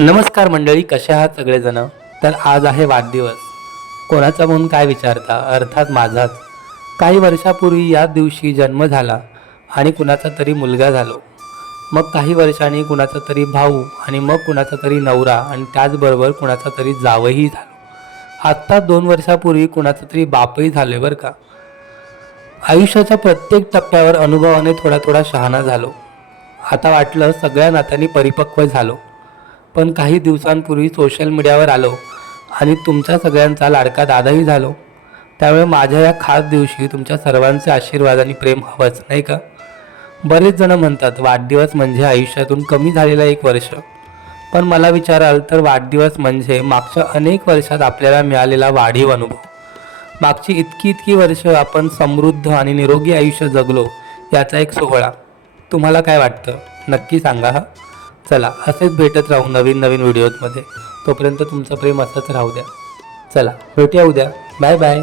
नमस्कार मंडळी, कशा आहात सगळेजण. तर आज आहे वाढदिवस. कोणाचा म्हणून काय विचारता, अर्थात माझाच. काही वर्षापूर्वी याच दिवशी जन्म झाला आणि कुणाचा तरी मुलगा झालो. मग काही वर्षांनी कुणाचा तरी भाऊ आणि मग कुणाचा तरी नवरा आणि त्याचबरोबर कुणाचा तरी जावई झालो. आत्ता 2 वर्षापूर्वी कुणाचा तरी बापही झाले बरं का. आयुष्याच्या प्रत्येक टप्प्यावर अनुभवाने थोडा थोडा शहाणा झालो. आता वाटलं सगळ्या नात्यांनी परिपक्व झालो. पण काही दिवसांपूर्वी सोशल मीडियावर आलो आणि तुमच्या सगळ्यांचा लाडका दादाही झालो. त्यामुळे माझ्या या खास दिवशी तुमच्या सर्वांचे आशीर्वाद आणि प्रेम हवंच, नाही का. बरेच जण म्हणतात वाढदिवस म्हणजे आयुष्यातून कमी झालेला एक वर्ष. पण मला विचाराल तर वाढदिवस म्हणजे मागच्या अनेक वर्षात आपल्याला मिळालेला वाढीव अनुभव. मागची इतकी इतकी वर्ष आपण समृद्ध आणि निरोगी आयुष्य जगलो याचा एक सोहळा. तुम्हाला काय वाटतं नक्की सांगा हा. चला असेच भेटत राहू नवीन नवीन व्हिडिओजमध्ये. तोपर्यंत तुमचं प्रेम असंच राहू द्या. चला भेटूया उद्या. Bye bye.